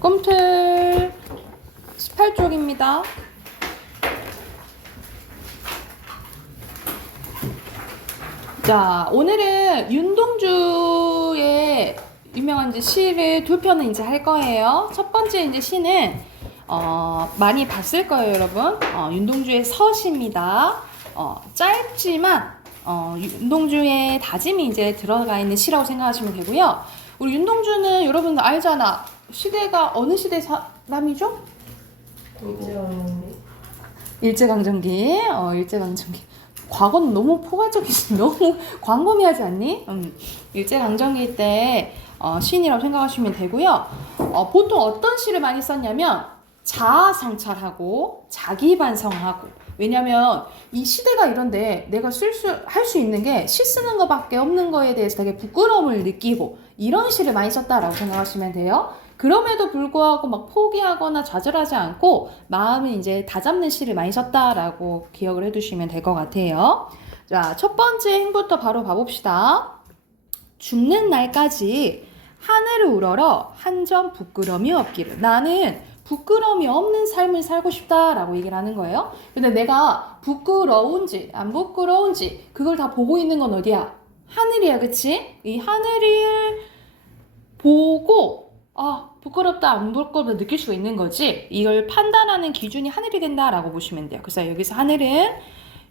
꿈틀 18쪽입니다. 자, 오늘은 윤동주의 유명한 시를 두 편을 이제 할 거예요. 첫 번째 이제 시는 많이 봤을 거예요, 여러분. 윤동주의 서시입니다. 짧지만 윤동주의 다짐이 이제 들어가 있는 시라고 생각하시면 되고요. 우리 윤동주는 여러분 알잖아. 시대가 어느 시대 사람이죠? 일제강점기. 일제강점기. 과거는 너무 포괄적이지, 너무 광범위하지 않니? 일제강점기 때 시인이라고 생각하시면 되고요. 보통 어떤 시를 많이 썼냐면 자아성찰하고 자기반성하고. 왜냐면 이 시대가 이런데 내가 할 수 있는 게 시 쓰는 것밖에 없는 거에 대해서 되게 부끄러움을 느끼고 이런 시를 많이 썼다라고 생각하시면 돼요. 그럼에도 불구하고 막 포기하거나 좌절하지 않고 마음을 이제 다잡는 시를 많이 썼다라고 기억을 해두시면 될 것 같아요. 자, 첫 번째 행부터 바로 봐봅시다. 죽는 날까지 하늘을 우러러 한 점 부끄러움이 없기를. 나는 부끄러움이 없는 삶을 살고 싶다라고 얘기를 하는 거예요. 근데 내가 부끄러운지 안 부끄러운지 그걸 다 보고 있는 건 어디야? 하늘이야, 그치? 이 하늘을 보고 부끄럽다 안 부끄럽다 느낄 수가 있는 거지. 이걸 판단하는 기준이 하늘이 된다라고 보시면 돼요. 그래서 여기서 하늘은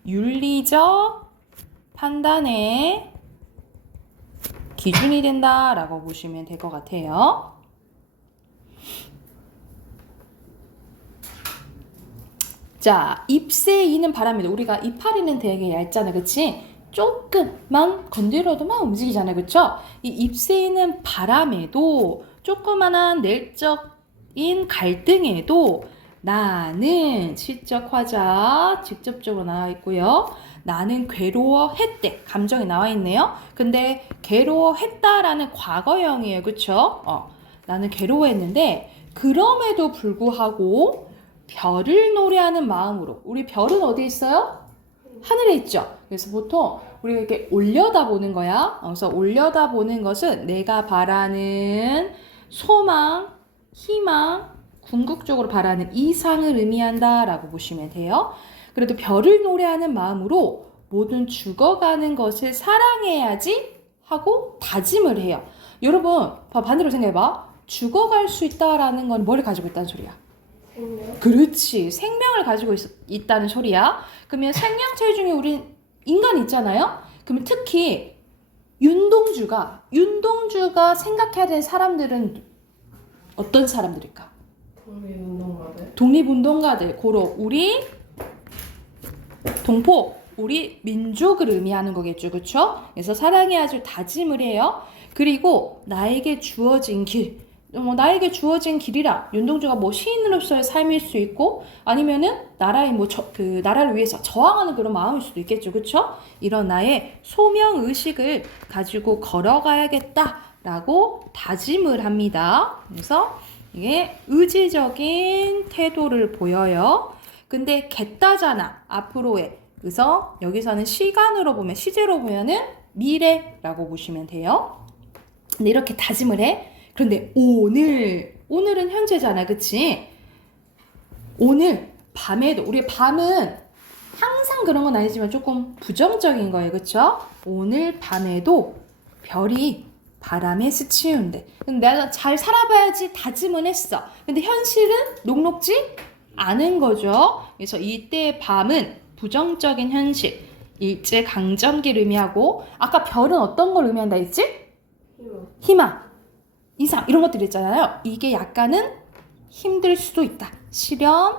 윤리적 판단의 기준이 된다라고 보시면 될 것 같아요. 자, 잎새에 이는 바람에도 우리가 이파리는 되게 얇잖아, 그치? 조금만 건드려도 막 움직이잖아요, 그쵸? 이 잎새에 있는 바람에도 조그만한 내적인 갈등에도 나는 시적 화자 직접적으로 나와 있고요. 나는 괴로워했대. 감정이 나와 있네요. 근데 괴로워했다라는 과거형이에요, 그쵸? 나는 괴로워했는데 그럼에도 불구하고 별을 노래하는 마음으로. 우리 별은 어디 있어요? 하늘에 있죠. 그래서 보통 우리가 이렇게 올려다보는 거야. 그래서 올려다보는 것은 내가 바라는 소망, 희망, 궁극적으로 바라는 이상을 의미한다라고 보시면 돼요. 그래도 별을 노래하는 마음으로 모든 죽어가는 것을 사랑해야지 하고 다짐을 해요. 여러분, 반대로 생각해봐. 죽어갈 수 있다라는 건 뭘 가지고 있다는 소리야? 생명? 그렇지. 생명을 가지고 있다는 소리야. 그러면 생명체 중에 우리 인간이 있잖아요. 그러면 특히 윤동주가 생각해야 되는 사람들은 어떤 사람들일까? 독립운동가들. 고로 우리 동포, 우리 민족을 의미하는 거겠죠, 그렇죠? 그래서 사랑에 아주 다짐을 해요. 그리고 나에게 주어진 길. 나에게 주어진 길이라 윤동주가 시인으로서의 삶일 수 있고 아니면은 나라의 나라를 위해서 저항하는 그런 마음일 수도 있겠죠, 그렇죠? 이런 나의 소명 의식을 가지고 걸어가야겠다라고 다짐을 합니다. 그래서 이게 의지적인 태도를 보여요. 근데 겠다잖아, 앞으로의. 그래서 여기서는 시간으로 보면, 시제로 보면은 미래라고 보시면 돼요. 근데 이렇게 다짐을 해. 그런데 오늘은 현재잖아, 그치? 오늘 밤에도, 우리 밤은 항상 그런 건 아니지만 조금 부정적인 거예요, 그쵸? 오늘 밤에도 별이 바람에 스치운대. 근데 내가 잘 살아봐야지 다짐은 했어. 근데 현실은 녹록지 않은 거죠. 그래서 이때 밤은 부정적인 현실, 일제강점기를 의미하고, 아까 별은 어떤 걸 의미한다 했지? 희망. 이상 이런 것들 있잖아요. 이게 약간은 힘들 수도 있다. 시련,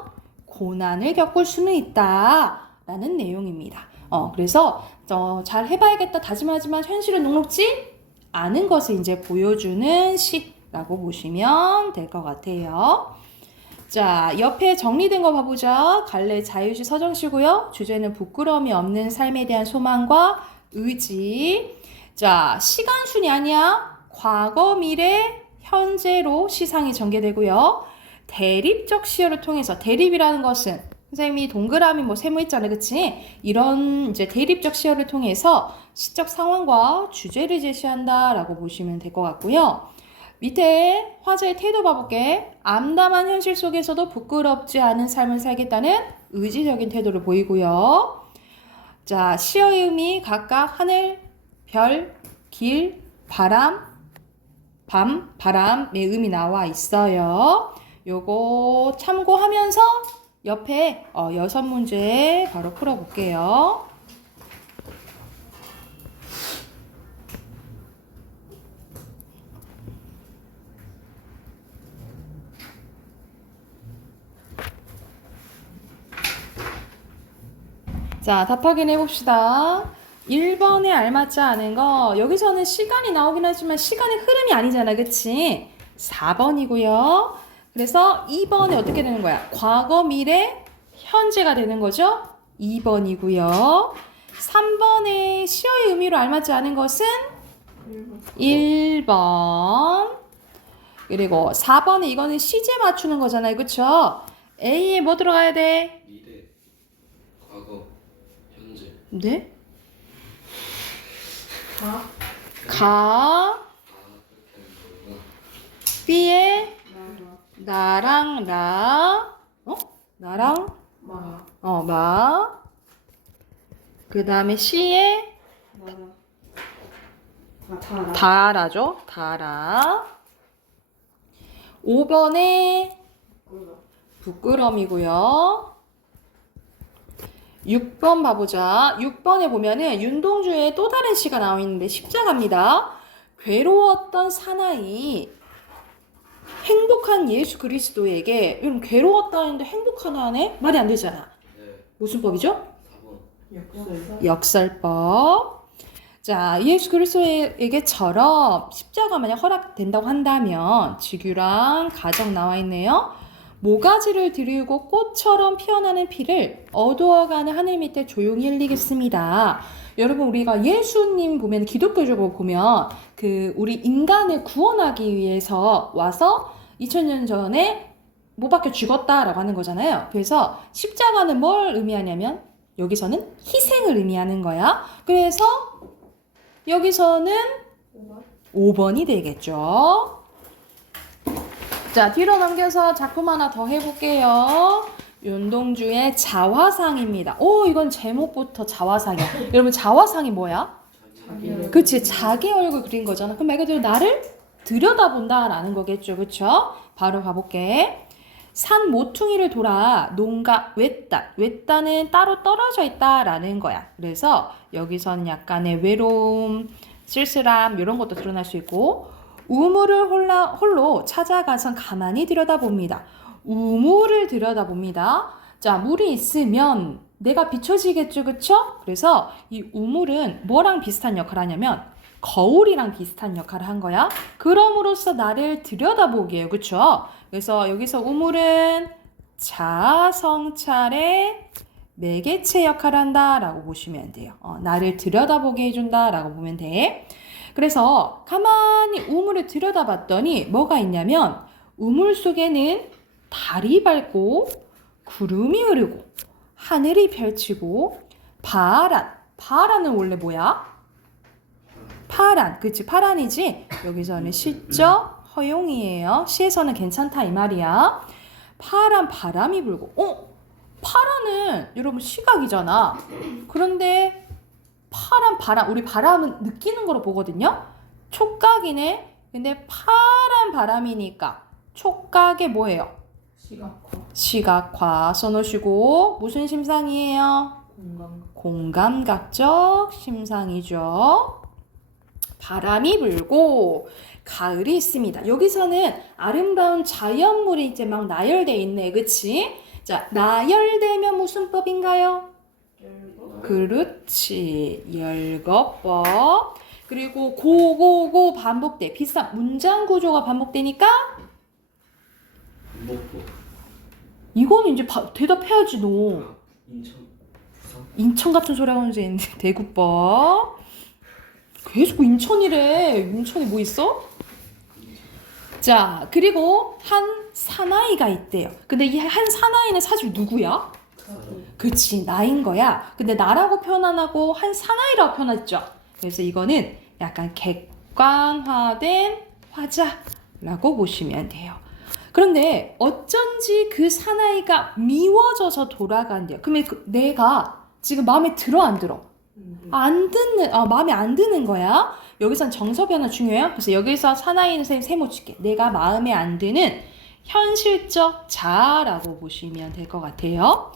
고난을 겪을 수는 있다. 라는 내용입니다. 그래서 잘 해봐야겠다 다짐하지만 현실은 녹록지 않은 것을 이제 보여주는 시라고 보시면 될 것 같아요. 자, 옆에 정리된 거 봐보자. 갈래 자유시 서정시고요. 주제는 부끄러움이 없는 삶에 대한 소망과 의지. 자, 시간순이 아니야. 과거, 미래, 현재로 시상이 전개되고요. 대립적 시어를 통해서, 대립이라는 것은 선생님이 동그라미 세모 있잖아요, 그치? 이런 이제 대립적 시어를 통해서 시적 상황과 주제를 제시한다라고 보시면 될 것 같고요. 밑에 화자의 태도 봐볼게. 암담한 현실 속에서도 부끄럽지 않은 삶을 살겠다는 의지적인 태도를 보이고요. 자, 시어의 의미 각각 하늘, 별, 길, 바람, 밤, 바람의 의미 나와 있어요. 요거 참고하면서 옆에 6문제 바로 풀어볼게요. 자, 답 확인해 봅시다. 1번에 알맞지 않은 거, 여기서는 시간이 나오긴 하지만 시간의 흐름이 아니잖아, 그치? 4번이고요. 그래서 2번에 어떻게 되는 거야? 과거, 미래, 현재가 되는 거죠? 2번이고요. 3번에 시어의 의미로 알맞지 않은 것은 1번. 그리고 4번에 이거는 시제 맞추는 거잖아요, 그쵸? A에 뭐 들어가야 돼? 미래, 과거, 현재. 네? 아, 그렇게 하는 거구나. B에 나랑 나, 나랑 마. 그 다음에 C에 다라죠. 다라. 5번에 부끄럼이고요. 6번 봐보자. 6번에 보면은 윤동주의 또 다른 시가 나와 있는데 십자가입니다. 괴로웠던 사나이, 행복한 예수 그리스도에게, 이런 괴로웠다는데 행복하다네? 말이 안 되잖아. 네, 무슨 법이죠? 4번. 역설법. 자, 예수 그리스도에게처럼 십자가 만약 허락된다고 한다면 직유랑 가정 나와 있네요. 모가지를 들이고 꽃처럼 피어나는 피를 어두워가는 하늘 밑에 조용히 흘리겠습니다. 여러분, 우리가 예수님 보면 기독교적으로 보면 우리 인간을 구원하기 위해서 와서 2000년 전에 못 박혀 죽었다라고 하는 거잖아요. 그래서 십자가는 뭘 의미하냐면 여기서는 희생을 의미하는 거야. 그래서 여기서는 5번이 되겠죠. 자, 뒤로 넘겨서 작품 하나 더 해볼게요. 윤동주의 자화상입니다. 오, 이건 제목부터 자화상이야. 여러분, 자화상이 뭐야? 그치, 자기 얼굴 그린 거잖아. 그럼 말 그대로 나를 들여다본다라는 거겠죠. 그쵸? 바로 가볼게. 산 모퉁이를 돌아 농가 외딴, 외딴은 따로 떨어져 있다라는 거야. 그래서 여기선 약간의 외로움, 쓸쓸함 이런 것도 드러날 수 있고, 우물을 홀로 찾아가선 가만히 들여다봅니다. 우물을 들여다봅니다. 자, 물이 있으면 내가 비춰지겠죠, 그쵸? 그래서 이 우물은 뭐랑 비슷한 역할을 하냐면 거울이랑 비슷한 역할을 한 거야. 그럼으로써 나를 들여다보게요, 그쵸? 그래서 여기서 우물은 자아성찰의 매개체 역할을 한다라고 보시면 돼요. 나를 들여다보게 해준다라고 보면 돼. 그래서 가만히 우물을 들여다봤더니 뭐가 있냐면 우물 속에는 달이 밝고 구름이 흐르고 하늘이 펼치고 바란은 원래 뭐야? 파란, 그치? 파란이지? 여기서는 시적 허용이에요. 시에서는 괜찮다 이 말이야. 파란 바람이 불고, 파란은 여러분 시각이잖아. 그런데 파란 바람, 우리 바람은 느끼는 거로 보거든요. 촉각이네. 근데 파란 바람이니까 촉각의 뭐예요? 시각화 써놓으시고, 무슨 심상이에요? 공감각적 심상이죠. 바람이 불고 가을이 있습니다. 여기서는 아름다운 자연물이 이제 막 나열돼 있네, 그치? 자, 나열되면 무슨 법인가요? 그렇지, 열거법. 그리고 고고고 반복돼. 비슷한 문장 구조가 반복되니까 반복법. 이거는 이제 대답해야지 너. 인천, 부산. 인천 같은 소리 하는 줄 있는데 대구법. 계속 인천이래. 인천에 뭐 있어? 자, 그리고 한 사나이가 있대요. 근데 이 한 사나이는 사실 누구야? 그치, 나인 거야. 근데 나라고 표현 안 하고 한 사나이라고 표현했죠. 그래서 이거는 약간 객관화된 화자, 라고 보시면 돼요. 그런데 어쩐지 그 사나이가 미워져서 돌아간대요. 그러면 내가 지금 마음에 들어 안 들어? 마음에 안 드는 거야. 여기선 정서 변화 중요해요. 그래서 여기서 사나이는 선생님 세모 칠게. 내가 마음에 안 드는 현실적 자아라고 보시면 될 것 같아요.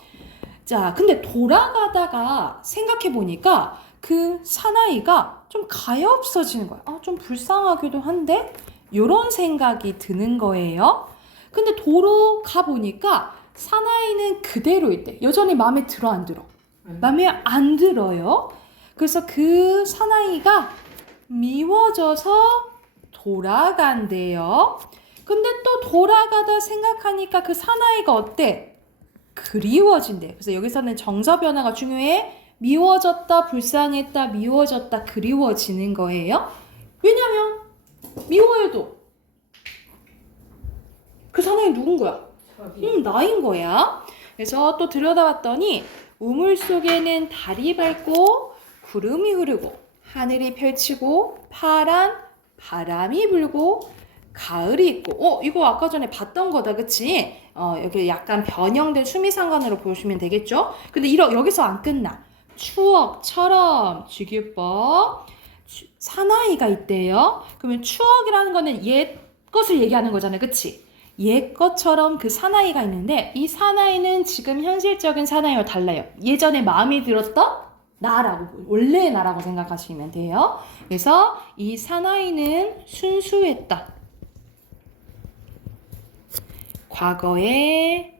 자, 근데 돌아가다가 생각해 보니까 그 사나이가 좀 가엾어지는 거야. 좀 불쌍하기도 한데? 요런 생각이 드는 거예요. 근데 도로 가보니까 사나이는 그대로 있대. 여전히 마음에 들어 안 들어? 마음에 안 들어요. 그래서 그 사나이가 미워져서 돌아간대요. 근데 또 돌아가다 생각하니까 그 사나이가 어때? 그리워진대. 그래서 여기서는 정서 변화가 중요해. 미워졌다, 불쌍했다, 미워졌다, 그리워지는 거예요. 왜냐면 미워해도 그 사나이 누군 거야? 나인 거야. 그래서 또 들여다봤더니 우물 속에는 달이 밝고 구름이 흐르고 하늘이 펼치고 파란 바람이 불고 가을이 있고 이거 아까 전에 봤던 거다 그치? 여기 약간 변형된 수미상관으로 보시면 되겠죠? 근데 여기서 안 끝나. 추억처럼 주기법 사나이가 있대요. 그러면 추억이라는 거는 옛 것을 얘기하는 거잖아요. 그치? 옛 것처럼 그 사나이가 있는데 이 사나이는 지금 현실적인 사나이와 달라요. 예전에 마음에 들었던 나라고, 원래의 나라고 생각하시면 돼요. 그래서 이 사나이는 순수했다. 과거의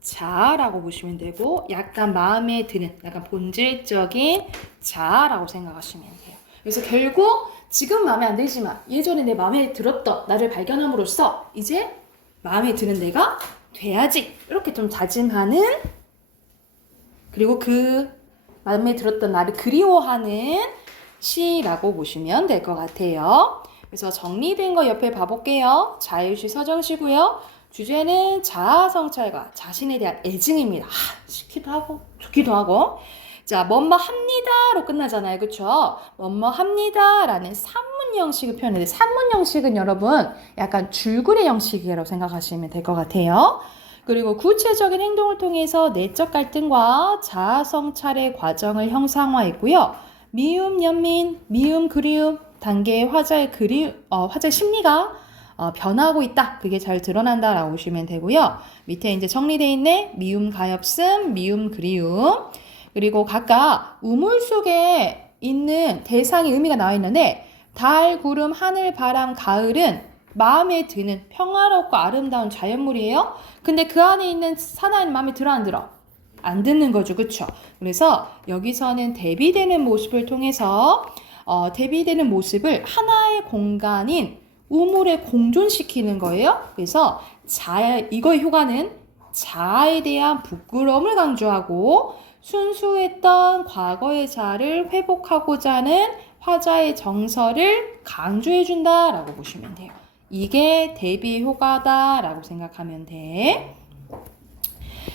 자아라고 보시면 되고 약간 마음에 드는 약간 본질적인 자아라고 생각하시면 돼요. 그래서 결국 지금 마음에 안 들지만 예전에 내 마음에 들었던 나를 발견함으로써 이제 마음에 드는 내가 돼야지 이렇게 좀 다짐하는 그리고 그 마음에 들었던 나를 그리워하는 시라고 보시면 될 것 같아요. 그래서 정리된 거 옆에 봐볼게요. 자유시 서정시고요. 주제는 자아성찰과 자신에 대한 애증입니다. 싫기도 하고 좋기도 하고. 자, 뭐뭐 합니다로 끝나잖아요. 그쵸? 뭐뭐 합니다라는 산문 형식을 표현해요. 산문 형식은 여러분 약간 줄거리 형식이라고 생각하시면 될 것 같아요. 그리고 구체적인 행동을 통해서 내적 갈등과 자아성찰의 과정을 형상화했고요. 미움, 연민, 미움, 그리움, 단계의 화자의 심리가 변하고 있다. 그게 잘 드러난다라고 보시면 되고요. 밑에 이제 정리되어 있네. 미움, 가엾음, 미움, 그리움. 그리고 각각 우물 속에 있는 대상의 의미가 나와 있는데 달, 구름, 하늘, 바람, 가을은 마음에 드는 평화롭고 아름다운 자연물이에요. 근데 그 안에 있는 사나이는 마음에 들어 안 들어? 안 듣는 거죠. 그쵸? 그래서 여기서는 대비되는 모습을 통해서 대비되는 모습을 하나의 공간인 우물에 공존시키는 거예요. 그래서 이거의 효과는 자아에 대한 부끄러움을 강조하고 순수했던 과거의 자아를 회복하고자 하는 화자의 정서를 강조해준다라고 보시면 돼요. 이게 대비 효과다라고 생각하면 돼.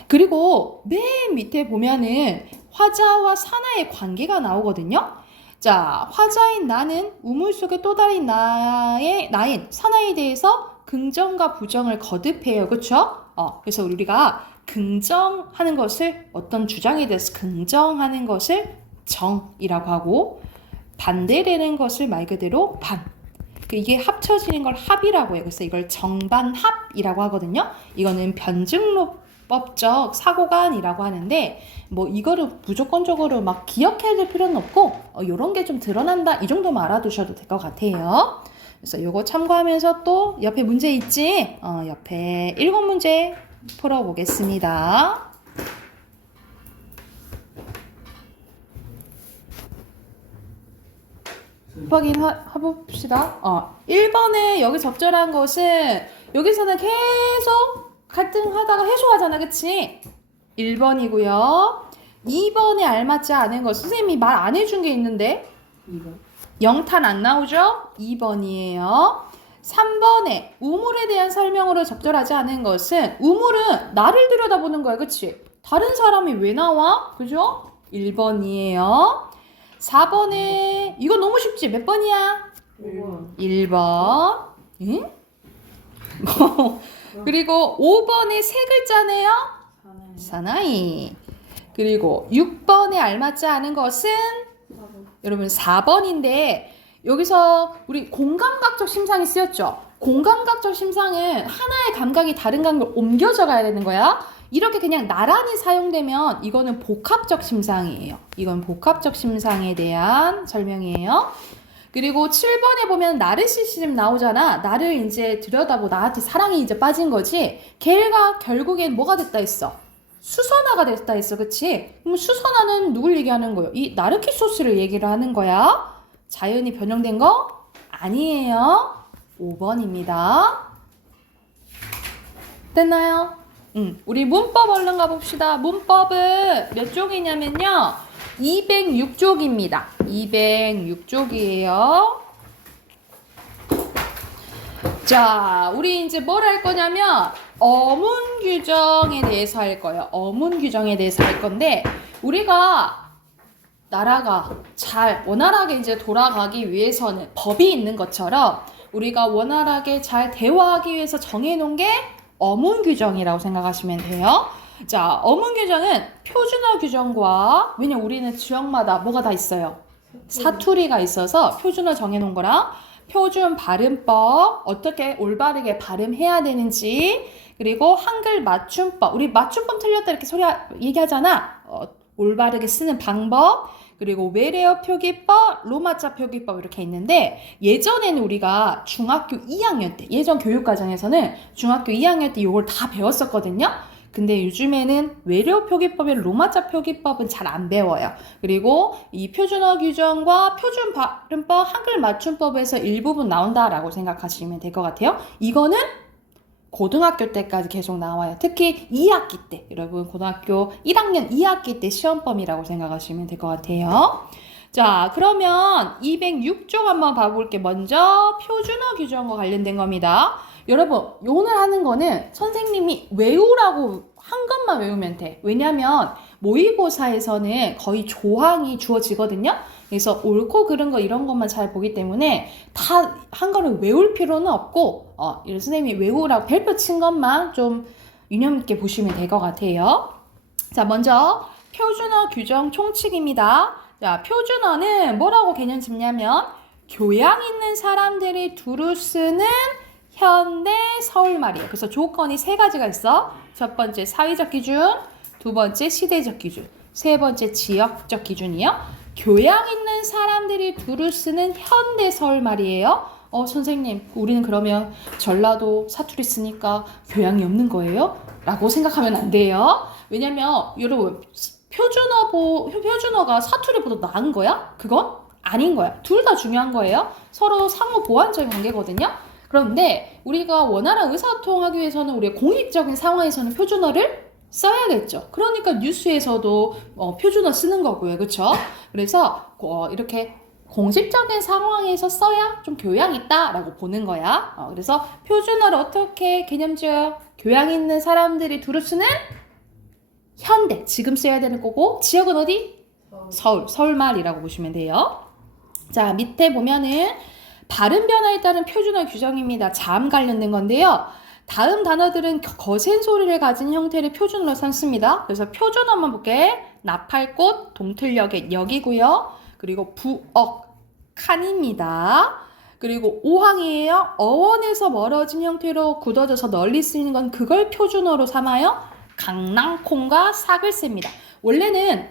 그리고 맨 밑에 보면은 화자와 사나이의 관계가 나오거든요. 자, 화자인 나는 우물 속의 또 다른 나인 사나이에 대해서 긍정과 부정을 거듭해요. 그렇죠? 그래서 우리가 긍정하는 것을 어떤 주장에 대해서 긍정하는 것을 정이라고 하고 반대되는 것을 말 그대로 반. 이게 합쳐지는 걸 합이라고 해요. 그래서 이걸 정반합이라고 하거든요. 이거는 변증법적 사고관이라고 하는데 뭐 이거를 무조건적으로 막 기억해야 될 필요는 없고 이런 게 좀 드러난다 이 정도만 알아두셔도 될 것 같아요. 그래서 이거 참고하면서 또 옆에 문제 있지? 옆에 7문제 풀어보겠습니다. 확인해봅시다. 1번에 여기 적절한 것은 여기서는 계속 갈등하다가 해소하잖아. 그치? 1번이고요. 2번에 알맞지 않은 것 선생님이 말 안 해준 게 있는데 2번. 영탄 안 나오죠? 2번이에요. 3번에 우물에 대한 설명으로 적절하지 않은 것은 우물은 나를 들여다보는 거야. 그치? 다른 사람이 왜 나와? 그죠? 1번이에요. 4번에 이거 너무 쉽지? 몇 번이야? 1번. 1번. 응? 그리고 5번에 세 글자네요. 사나이. 그리고 6번에 알맞지 않은 것은 여러분 4번인데 여기서 우리 공감각적 심상이 쓰였죠. 공감각적 심상은 하나의 감각이 다른 감각을 옮겨져 가야 되는 거야. 이렇게 그냥 나란히 사용되면 이거는 복합적 심상이에요. 이건 복합적 심상에 대한 설명이에요. 그리고 7번에 보면 나르시시즘 나오잖아. 나를 이제 들여다보고 나한테 사랑이 이제 빠진 거지. 걔가 결국엔 뭐가 됐다 했어? 수선화가 됐다 했어. 그치? 그럼 수선화는 누굴 얘기하는 거예요? 이 나르키소스를 얘기를 하는 거야. 자연이 변형된 거? 아니에요. 5번입니다. 됐나요? 우리 문법 얼른 가봅시다. 문법은 몇 쪽이냐면요. 206쪽입니다. 206쪽이에요. 자, 우리 이제 뭘 할 거냐면 어문 규정에 대해서 할 거예요. 어문 규정에 대해서 할 건데 우리가 나라가 잘 원활하게 이제 돌아가기 위해서는 법이 있는 것처럼 우리가 원활하게 잘 대화하기 위해서 정해놓은 게 어문 규정이라고 생각하시면 돼요. 자, 어문 규정은 표준어 규정과 왜냐 우리는 지역마다 뭐가 다 있어요? 사투리가 있어서 표준어 정해놓은 거랑 표준 발음법 어떻게 올바르게 발음해야 되는지 그리고 한글 맞춤법 우리 맞춤법 틀렸다 이렇게 얘기하잖아. 올바르게 쓰는 방법 그리고 외래어 표기법, 로마자 표기법 이렇게 있는데 예전에는 우리가 중학교 2학년 때 예전 교육과정에서는 중학교 2학년 때 이걸 다 배웠었거든요. 근데 요즘에는 외래어 표기법이나 로마자 표기법은 잘 안 배워요. 그리고 이 표준어 규정과 표준 발음법, 한글 맞춤법에서 일부분 나온다라고 생각하시면 될 것 같아요. 이거는 고등학교 때까지 계속 나와요. 특히 2학기 때 여러분 고등학교 1학년 2학기 때 시험범위라고 생각하시면 될 것 같아요. 자, 그러면 206쪽 한번 봐볼게. 먼저 표준어 규정과 관련된 겁니다. 여러분 오늘 하는 거는 선생님이 외우라고 한 것만 외우면 돼. 왜냐면 모의고사에서는 거의 조항이 주어지거든요. 그래서 옳고 그른 거 이런 것만 잘 보기 때문에 다 한 거를 외울 필요는 없고 선생님이 외우라고 별표 친 것만 좀 유념 있게 보시면 될 것 같아요. 자, 먼저 표준어 규정 총칙입니다. 자, 표준어는 뭐라고 개념 짓냐면 교양 있는 사람들이 두루 쓰는 현대 서울말이에요. 그래서 조건이 세 가지가 있어. 첫 번째 사회적 기준, 두 번째 시대적 기준, 세 번째 지역적 기준이요. 교양 있는 사람들이 두루 쓰는 현대 서울말이에요. 선생님, 우리는 그러면 전라도 사투리 쓰니까 교양이 없는 거예요? 라고 생각하면 안 돼요. 왜냐면 여러분 표준어가 사투리보다 나은 거야? 그건 아닌 거야. 둘 다 중요한 거예요. 서로 상호 보완적인 관계거든요. 그런데 우리가 원활한 의사소통하기 위해서는 우리의 공익적인 상황에서는 표준어를 써야겠죠. 그러니까 뉴스에서도 표준어 쓰는 거고요. 그렇죠? 그래서 이렇게 공식적인 상황에서 써야 좀 교양 있다라고 보는 거야. 그래서 표준어를 어떻게 개념지어요? 교양 있는 사람들이 두루 쓰는 현대, 지금 써야 되는 거고 지역은 어디? 서울말이라고 보시면 돼요. 자, 밑에 보면은 발음 변화에 따른 표준어 규정입니다. 자음 관련된 건데요. 다음 단어들은 거센 소리를 가진 형태를 표준어로 삼습니다. 그래서 표준어만 볼게. 나팔꽃, 동틀역의 역이고요. 그리고 부엌, 칸입니다. 그리고 오항이에요. 어원에서 멀어진 형태로 굳어져서 널리 쓰이는 건 그걸 표준어로 삼아요. 강낭콩과 사글세입니다. 원래는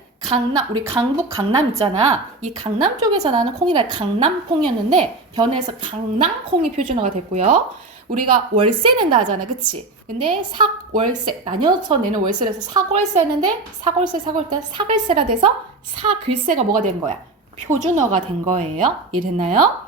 우리 강북 강남 있잖아. 이 강남 쪽에서 나는 콩이라 강남콩이었는데 변해서 강낭콩이 표준어가 됐고요. 우리가 월세 낸다 하잖아. 그치? 근데 삭월세 나뉘어서 내는 월세라서 사골세 했는데 사글세라 돼서 사글세가 뭐가 된 거야? 표준어가 된 거예요. 이해됐나요?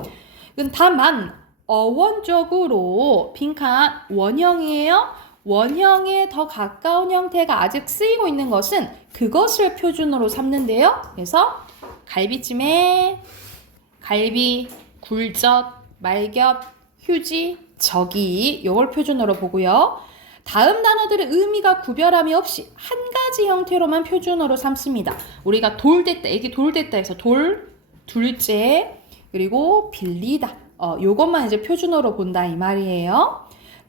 다만 어원적으로 빈칸 원형이에요. 원형에 더 가까운 형태가 아직 쓰이고 있는 것은 그것을 표준어로 삼는데요. 그래서 갈비찜에 갈비, 굴젓, 말겹, 휴지, 저기 이걸 표준어로 보고요. 다음 단어들의 의미가 구별함이 없이 한 가지 형태로만 표준어로 삼습니다. 우리가 돌됐다, 애기 돌됐다 해서 돌, 둘째, 그리고 빌리다. 요것만 이제 표준어로 본다 이 말이에요.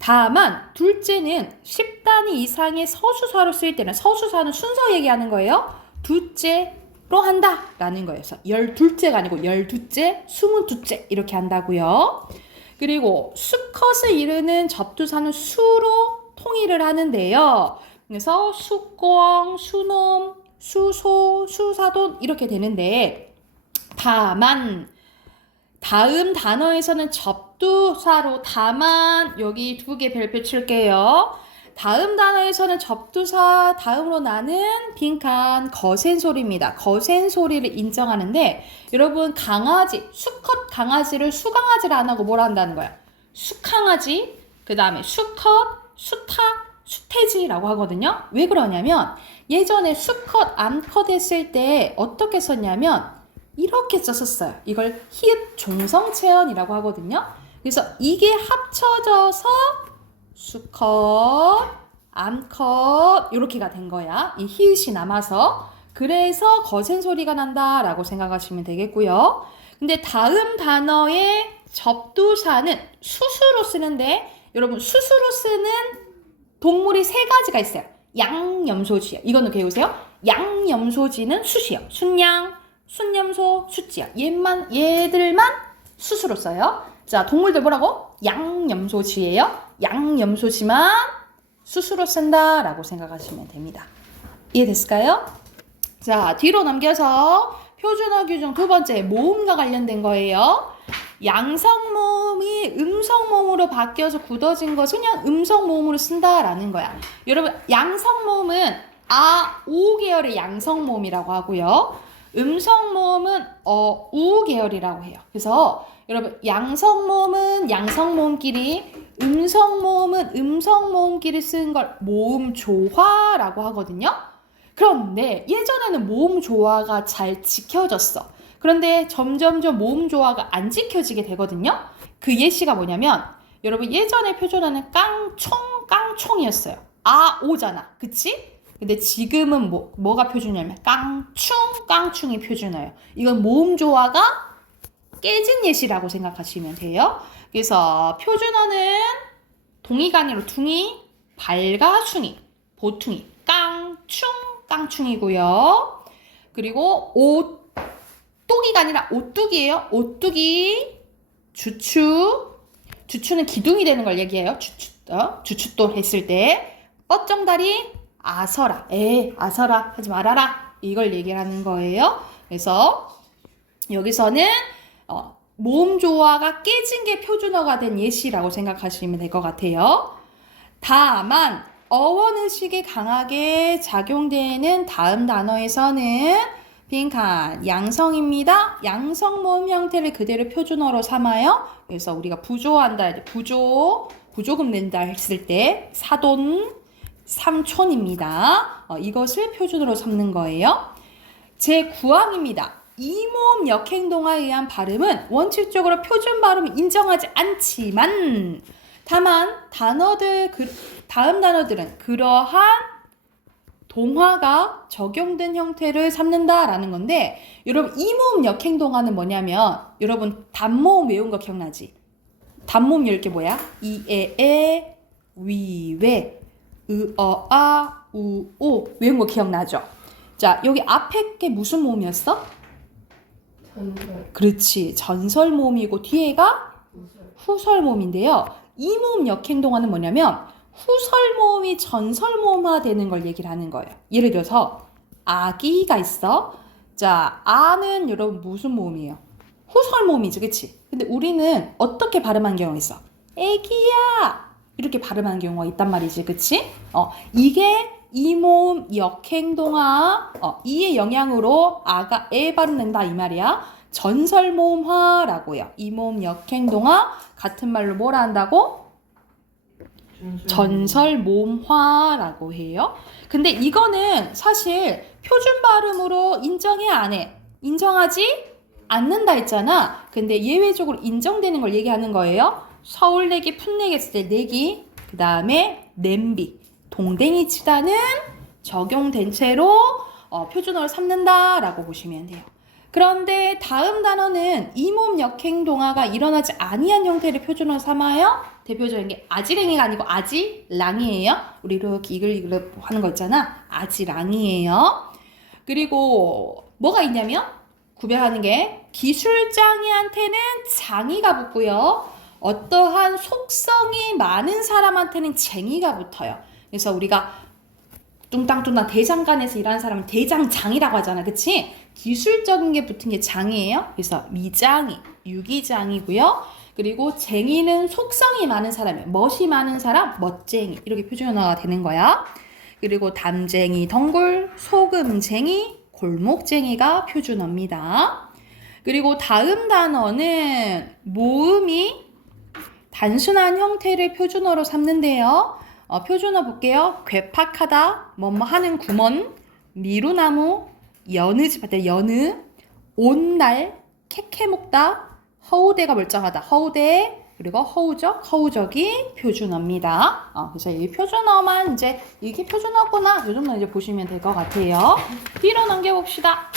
다만 둘째는 10단위 이상의 서수사로 쓰일 때는 서수사는 순서 얘기하는 거예요. 두째로 한다라는 거예요. 그래서 12째가 아니고 12째, 22째 이렇게 한다고요. 그리고 수컷을 이르는 접두사는 수로 통일을 하는데요. 그래서 수꽁, 수놈, 수소, 수사돈 이렇게 되는데 다만 다음 단어에서는 접두사로 다만 여기 2개 별표 칠게요. 다음 단어에서는 접두사 다음으로 나는 빈칸 거센 소리입니다. 거센 소리를 인정하는데 여러분 강아지, 수컷 강아지를 수강아지를 안 하고 뭐라 한다는 거야? 수강아지, 그 다음에 수컷, 수탉, 수태지라고 하거든요. 왜 그러냐면 예전에 수컷, 암컷 했을 때 어떻게 썼냐면 이렇게 썼었어요. 이걸 히읗 종성체언이라고 하거든요. 그래서 이게 합쳐져서 수컷, 암컷 이렇게가 된 거야. 이 히읗이 남아서. 그래서 거센 소리가 난다라고 생각하시면 되겠고요. 근데 다음 단어의 접두사는 수수로 쓰는데 여러분 수수로 쓰는 동물이 3가지가 있어요. 양염소지요. 이거는 배우세요. 양염소지는 숫이요. 순양, 순염소, 숫지요. 얘들만 수수로 써요. 자, 동물들 뭐라고? 양염소지예요. 양염소지만 수수로 쓴다라고 생각하시면 됩니다. 이해됐을까요? 자, 뒤로 넘겨서 표준어 규정 2번째 모음과 관련된 거예요. 양성모음이 음성모음으로 바뀌어서 굳어진 것은 그냥 음성모음으로 쓴다라는 거야. 여러분 양성모음은 아, 오 계열의 양성모음이라고 하고요. 음성모음은 우 계열이라고 해요. 그래서 여러분 양성모음은 양성모음끼리 음성모음은 음성모음끼리 쓰는 걸 모음조화라고 하거든요. 그런데 예전에는 모음조화가 잘 지켜졌어. 그런데 점점점 모음조화가 안 지켜지게 되거든요. 그 예시가 뭐냐면 여러분 예전에 표준어는 깡총, 깡총이었어요. 아, 오잖아. 그치? 근데 지금은 뭐가 표준어냐면 깡충이 표준어예요. 이건 모음조화가 깨진 예시라고 생각하시면 돼요. 그래서 표준어는 동이가 아니라 둥이, 발가숭이, 보퉁이, 깡충이고요. 그리고 오뚜기가 아니라 오뚜기예요. 오뚜기, 주추는 기둥이 되는 걸 얘기해요. 주춧돌 했을 때 뻗정다리, 아서라, 아서라 하지 말아라 이걸 얘기를 하는 거예요. 그래서 여기서는 모음 조화가 깨진 게 표준어가 된 예시라고 생각하시면 될 것 같아요. 다만 어원의식이 강하게 작용되는 다음 단어에서는 빈칸 양성입니다. 양성 모음 형태를 그대로 표준어로 삼아요. 그래서 우리가 부조한다, 부조금 낸다 했을 때 사돈, 삼촌입니다. 이것을 표준어로 삼는 거예요. 제9항입니다. 이모음 역행동화에 의한 발음은 원칙적으로 표준 발음을 인정하지 않지만 다만 다음 단어들은 그러한 동화가 적용된 형태를 삼는다라는 건데 여러분 이모음 역행동화는 뭐냐면 여러분 단모음 외운 거 기억나지? 단모음 10개 뭐야? 이에에, 위외, 으어아, 우오 외운 거 기억나죠? 자, 여기 앞에 게 무슨 모음이었어? 전설. 그렇지. 전설 모음이고 뒤에가 후설 모음인데요. 이 모음 역행동화는 뭐냐면 후설 모음이 전설 모음화 되는 걸 얘기를 하는 거예요. 예를 들어서 아기가 있어. 자, 아는 여러분 무슨 모음이에요? 후설 모음이죠. 그치? 근데 우리는 어떻게 발음한 경우가 있어? 애기야 이렇게 발음하는 경우가 있단 말이지. 그치? 이게 이 모음 역행동화 이의 영향으로 아가 애 발음 낸다 이 말이야. 전설 모음화라고 해요. 이 모음 역행동화 같은 말로 뭐라 한다고? 전설 모음화라고 해요. 근데 이거는 사실 표준 발음으로 인정해 안 해? 인정하지 않는다 했잖아. 근데 예외적으로 인정되는 걸 얘기하는 거예요. 서울 내기, 풋내기 했을 때 내기, 그 다음에 냄비, 동댕이 치다는 적용된 채로 표준어를 삼는다라고 보시면 돼요. 그런데 다음 단어는 이 몸 역행동화가 일어나지 아니한 형태를 표준어로 삼아요. 대표적인 게 아지랭이가 아니고 아지랑이에요. 우리 이렇게 이글이글 하는 거 있잖아. 아지랑이에요. 그리고 뭐가 있냐면 구별하는 게 기술장애한테는 장이가 붙고요. 어떠한 속성이 많은 사람한테는 쟁이가 붙어요. 그래서 우리가 뚱땅뚱땅 대장간에서 일하는 사람은 대장장이라고 하잖아. 그치? 기술적인 게 붙은 게 장이에요. 그래서 미장이, 유기장이고요. 그리고 쟁이는 속성이 많은 사람이에요. 멋이 많은 사람, 멋쟁이. 이렇게 표준어가 되는 거야. 그리고 담쟁이, 덩굴, 소금쟁이, 골목쟁이가 표준어입니다. 그리고 다음 단어는 모음이 단순한 형태를 표준어로 삼는데요. 표준어 볼게요. 괴팍하다, 뭐뭐 하는 구먼, 미루나무, 여느집 할 때 여느, 온날, 캐캐 먹다, 허우대가 멀쩡하다, 허우대, 그리고 허우적, 허우적이 표준어입니다. 그래서 이 표준어만 이제 이게 표준어구나 이 정도 이제 보시면 될 것 같아요. 뒤로 넘겨봅시다.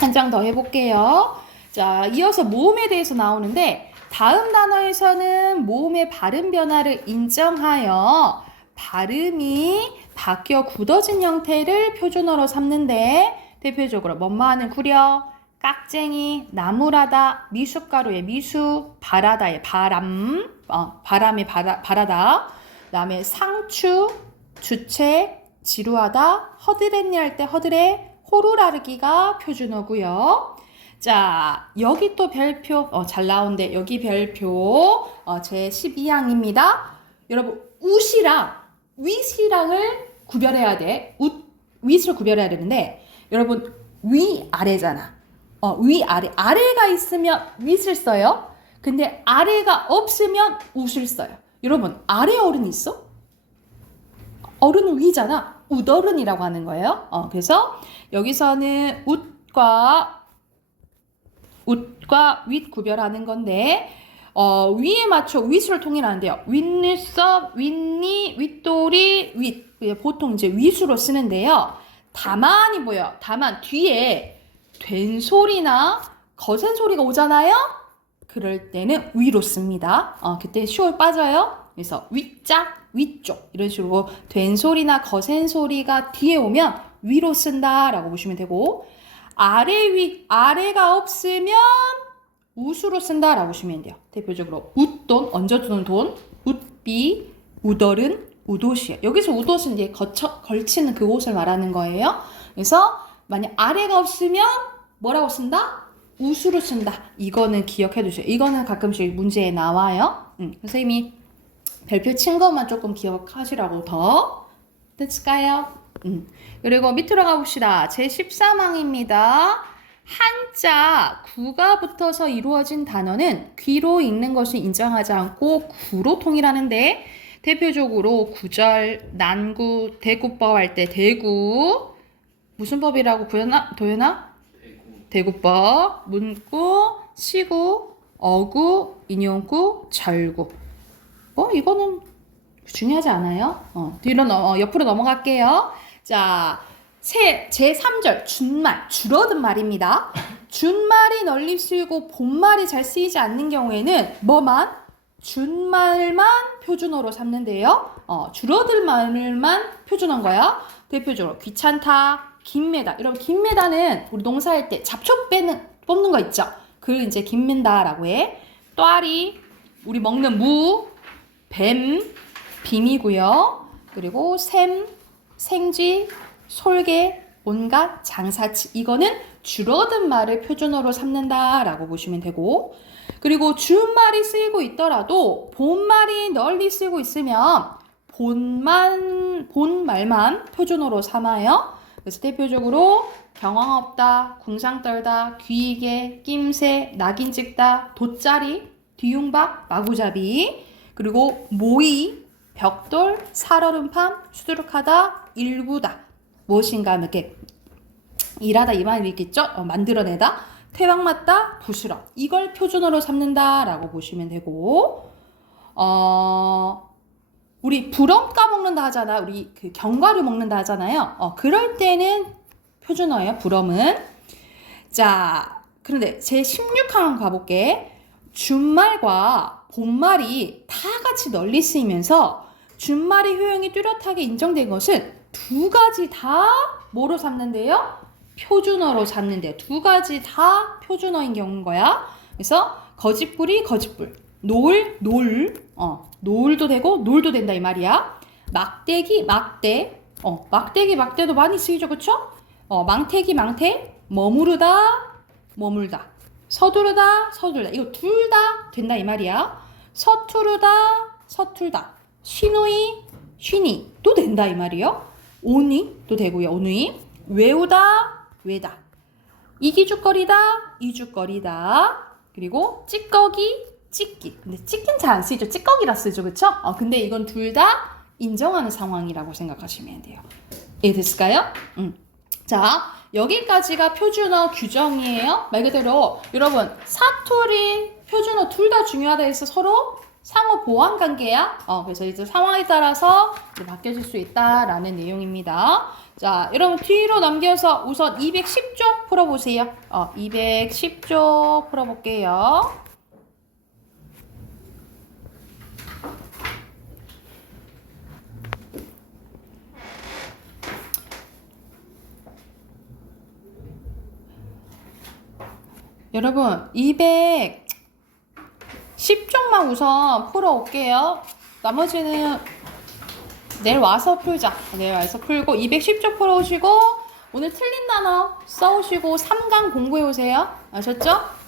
한 장 더 해볼게요. 자, 이어서 모음에 대해서 나오는데 다음 단어에서는 모음의 발음 변화를 인정하여 발음이 바뀌어 굳어진 형태를 표준어로 삼는데 대표적으로 뭐뭐하는 구려, 깍쟁이, 나무라다, 미숫가루의 미수, 바라다의 바람, 바람의 바라다, 그다음에 상추, 주책, 지루하다, 허드렛니 할 때 허드렛, 호루라기가 표준어고요. 자, 여기 또 별표, 잘 나온대. 여기 별표, 제 12항입니다. 여러분, 웃이랑 윗이랑을 구별해야 돼. 윗을 구별해야 되는데, 여러분, 위, 아래잖아. 위, 아래. 아래가 있으면 윗을 써요. 근데 아래가 없으면 웃을 써요. 여러분, 아래 어른이 있어? 어른은 위잖아. 웃어른이라고 하는 거예요. 그래서 여기서는 웃과 윗 구별하는 건데, 위에 맞춰 윗을 통일하는데요. 윗눈썹, 윗니, 윗도리, 윗. 보통 이제 윗으로 쓰는데요. 다만이 뭐예요? 다만 뒤에 된 소리나 거센 소리가 오잖아요? 그럴 때는 위로 씁니다. 그때 시올 빠져요. 그래서 윗짝, 위쪽 이런 식으로 된 소리나 거센 소리가 뒤에 오면 위로 쓴다라고 보시면 되고 아래 위, 아래가 없으면 웃으로 쓴다라고 보시면 돼요. 대표적으로 웃돈, 얹어두는 돈, 웃비, 우덜은, 우도시에요. 여기서 우도시는 이제 걸치는 그 옷을 말하는 거예요. 그래서 만약 아래가 없으면 뭐라고 쓴다? 웃으로 쓴다. 이거는 기억해 두세요. 이거는 가끔씩 문제에 나와요. 선생님이 별표 친 것만 조금 기억하시라고 더. 됐을까요? 그리고 밑으로 가봅시다. 제13항입니다. 한자 구가 붙어서 이루어진 단어는 귀로 읽는 것을 인정하지 않고 구로 통일하는데 대표적으로 구절, 난구, 대구법 할 때 대구 무슨 법이라고 도연아? 대구법, 문구, 시구, 어구, 인용구, 절구. 이거는 중요하지 않아요? 뒤로 옆으로 넘어갈게요. 자, 제3절 준말, 줄어든 말입니다. 준말이 널리 쓰이고 본말이 잘 쓰이지 않는 경우에는 뭐만? 준말만 표준어로 삼는데요. 줄어들 말만 표준어인 거야. 대표적으로 귀찮다, 김매다. 이런 김매다는 우리 농사할 때 잡초 뽑는 거 있죠. 그걸 이제 김맨다라고 해. 또아리, 우리 먹는 무, 뱀, 빔이고요. 그리고 샘, 생쥐, 솔개, 온갖, 장사치. 이거는 줄어든 말을 표준어로 삼는다라고 보시면 되고 그리고 준말이 쓰이고 있더라도 본말이 널리 쓰이고 있으면 본말만 표준어로 삼아요. 그래서 대표적으로 경황 없다, 궁상 떨다, 귀이개, 낌새, 낙인 찍다, 돗자리, 뒤흉박, 마구잡이 그리고 모의, 벽돌, 살얼음판, 수두룩하다, 일구다 무엇인가 이렇게 일하다 이 말이 있겠죠? 만들어내다, 태왕 맞다, 부스럼 이걸 표준어로 삼는다라고 보시면 되고 우리 부럼 까먹는다 하잖아. 우리 그 견과류 먹는다 하잖아요. 그럴 때는 표준어예요. 부럼은. 자, 그런데 제 16항 가볼게. 준말과 본말이 다 같이 널리 쓰이면서 준말의 효용이 뚜렷하게 인정된 것은 두 가지 다 뭐로 삼는데요? 표준어로 삼는데요. 두 가지 다 표준어인 경우인 거야. 그래서 거짓불이 거짓불, 노을도 되고 놀도 된다 이 말이야. 막대기 막대, 막대기 막대도 많이 쓰이죠, 그쵸? 망태기 망태, 머물다, 서두르다 이거 둘 다 된다 이 말이야. 서툴다, 쉬니도 된다 이 말이요. 오니도 되고요, 오니. 외다, 이주거리다. 그리고 찍기. 근데 찍긴 잘 안 쓰이죠. 찌꺼기라 쓰죠, 그쵸? 근데 이건 둘 다 인정하는 상황이라고 생각하시면 돼요. 이해됐을까요? 자, 여기까지가 표준어 규정이에요. 말 그대로 여러분 사투리, 표준어 둘 다 중요하다 해서 서로 상호 보완 관계야. 그래서 이제 상황에 따라서 이제 바뀌어질 수 있다라는 내용입니다. 자, 여러분 뒤로 넘겨서 우선 210쪽 풀어보세요. 210쪽 풀어볼게요. 여러분 210쪽만 우선 풀어올게요. 나머지는 내일 와서 풀자. 내일 와서 풀고 210쪽 풀어오시고 오늘 틀린 단어 써오시고 3강 공부해오세요. 아셨죠?